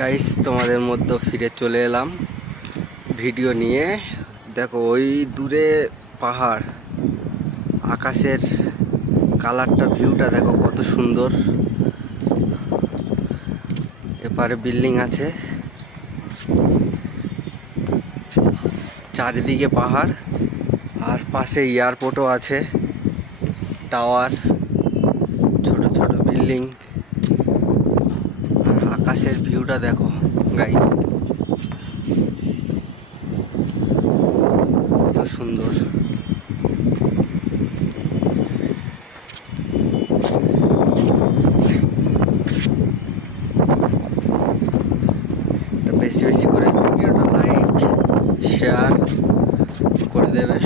Guys, তোমাদের মধ্যে ফিরে চলে এলাম ভিডিও নিয়ে। দেখো ওই দূরে পাহাড়, আকাশের কালারটা, ভিউটা দেখো কত সুন্দর। এপারে বিল্ডিং আছে, চারিদিকে পাহাড়, আর পাশে এয়ারপোর্টও আছে, টাওয়ার, ছোট ছোট বিল্ডিং। আকাশের ভিউটা দেখো গাইস, কত সুন্দর। বেশি বেশি করে ভিডিওটা লাইক শেয়ার করে দেবে।